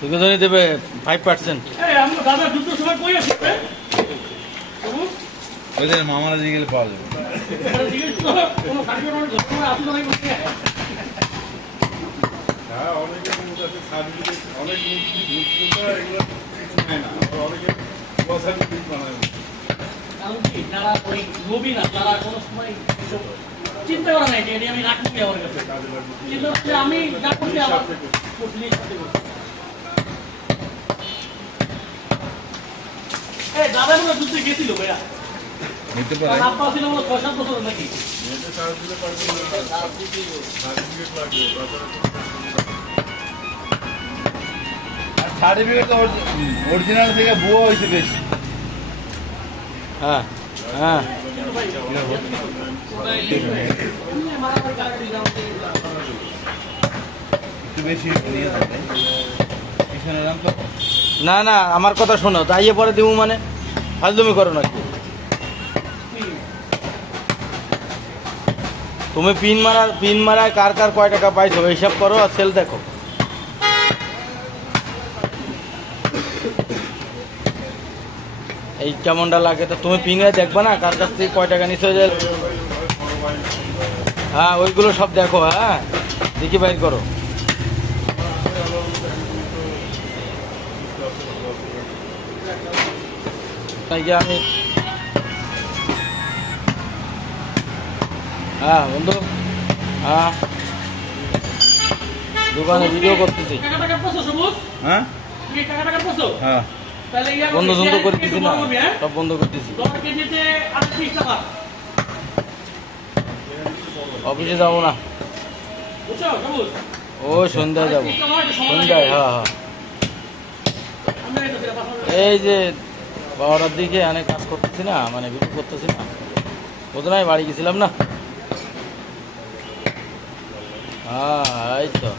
তোকে ধরে দেবে 5%। ওই যে মামারা দিয়ে গেলে পাওয়া যাবে। হ্যাঁ, অনেকে অনেক এগুলো কিছু নেয় না, অনেকে বানায়। তারা ওই নবী না, তারা কোনো সময় চিন্তা করা নাই যে আমি রাখবো আমার কাছে, কিন্তু আমি যা করছি আবার দাদা মনে যুদ্ধে গেছিল ভাইয়া, আপা ছিল 6-7 বছর নাকি। সার্টিফিকেট তো অরিজিনাল থেকে ভুয়া হয়েছে বেশি। হ্যাঁ হ্যাঁ, না না আমার কথা শোনো, তাইয়ে পরে দিব মানে ফাজলামি করো নাকি? তুমি পিন মারায় কার কার কয় টাকা পাইছো হিসাব করো আর সেল দেখো। এই কেমনটা লাগে তো তুমি পিনে দেখবা না কার কাছ থেকে কয় টাকা নিচে যায়। হ্যাঁ ওইগুলো সব দেখো, হ্যাঁ দেখি বাইর করো। আমি হ্যাঁ বন্ধু, হ্যাঁ দোকানে ভিডিও করতেছি। হ্যাঁ হ্যাঁ, বন্ধ করতেছি না, সব বন্ধ করতেছি। অফিসে যাবো না, ও সন্ধ্যায় যাবো, সন্ধ্যায়। হ্যাঁ হ্যাঁ, এই যে 12টার দিকে অনেক কাজ করতেছি না, মানে ভিডিও করতেছি না, বুঝো না, বাড়ি গেছিলাম না। হ্যাঁ এই তো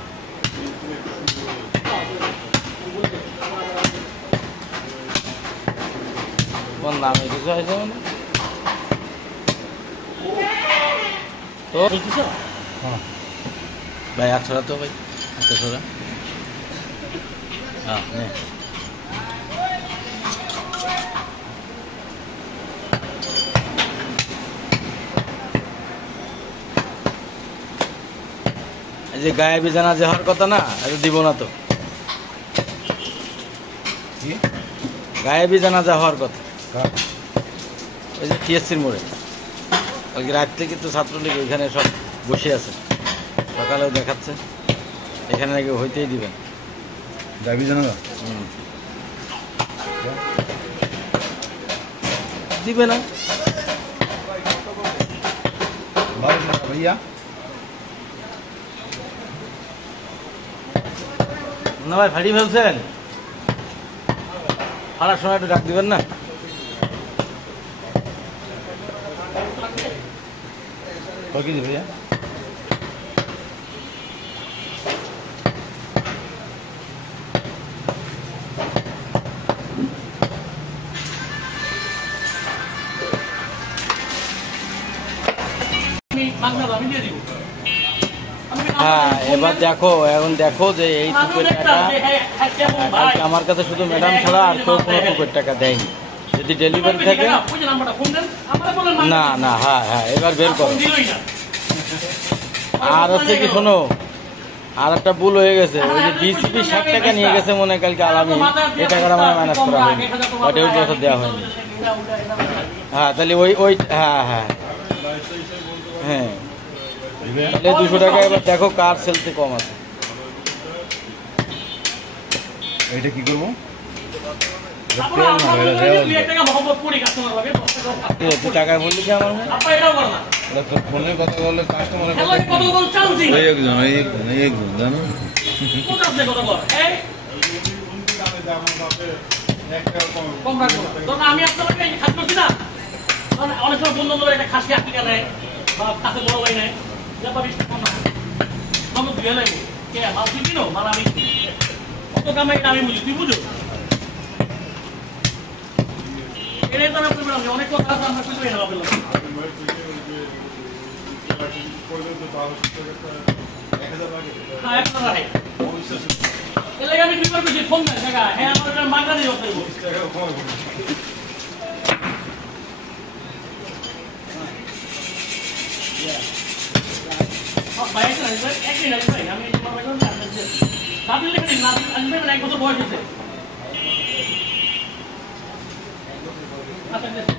কোন দামে কিছু হয়েছে মানে তো ভাই 800 তো ভাই 800। হ্যাঁ এই যে গায়েবী জানাজা হওয়ার কথা না, এটা দিব না তো। গায়েবী জানাজা হওয়ার কথা ওই যে টিএসসির মোড়ে, ওই রাত থেকে তো ছাত্রলীগ ওইখানে সব বসে আছে, সকালেও দেখাচ্ছে, এখানে নাকি হইতেই দিবেন গায়েবী জানাজা। দিবে না ভাইয়া, না ভাই ফাড়ি ফেলছেন, ফাড়ার সময় একটু ডাক দিবেন না। কেজি ভাইয়া? হ্যাঁ এবার দেখো, এখন দেখো যে এই টুপের টাকা আমার কাছে শুধু ম্যাডাম ছাড়া আর কেউ কোনো টুপের টাকা দেয়নি। যদি ডেলিভারি থাকে না না, হ্যাঁ হ্যাঁ এবার বের করো। আর হচ্ছে কি শোনো, আর একটা ভুল হয়ে গেছে, ওই যে ডিসিপি 60 টাকা নিয়ে গেছে মনে হয় কালকে আলামিন, এই টাকাটা মানে মাইনাস করা হয়নি, ওটা ওই বছর দেওয়া হয়নি। হ্যাঁ তাহলে ওই হ্যাঁ হ্যাঁ হ্যাঁ, 200 টাকা এবার দেখো কার সেলতে কম আছে। এইটা কি করবো? টাকায় বললি কি আমার ফোনের কথা বললে কাস্টমারের একজন জানো আমি আপনাকে খাস করছি না, অনেক সময় বন্ধু একটা খাসি আপনি নেয় বা কাছে বড় ভাই নেয়, ধুয়ে নেবো কে মাল তুই কিনো, মাল আমি কত কামাই এটা আমি বুঝি, তুই বুঝো। এটাই তো আমি অনেক কথা আছে, আমরা কিছু না হ্যাঁ 1000 রাখে এর লাগে আমি দুইবার কইছি ফোন দেন টাকা হ্যাঁ আমার একটা মাগনা দিয়ে বলতে সব বাইরে আছে একই রাখি ভাই আমি তোমার বাইরে না আসছে দাবি লিখে দিন না আসবে না এক বছর বয়স হয়েছে আচ্ছা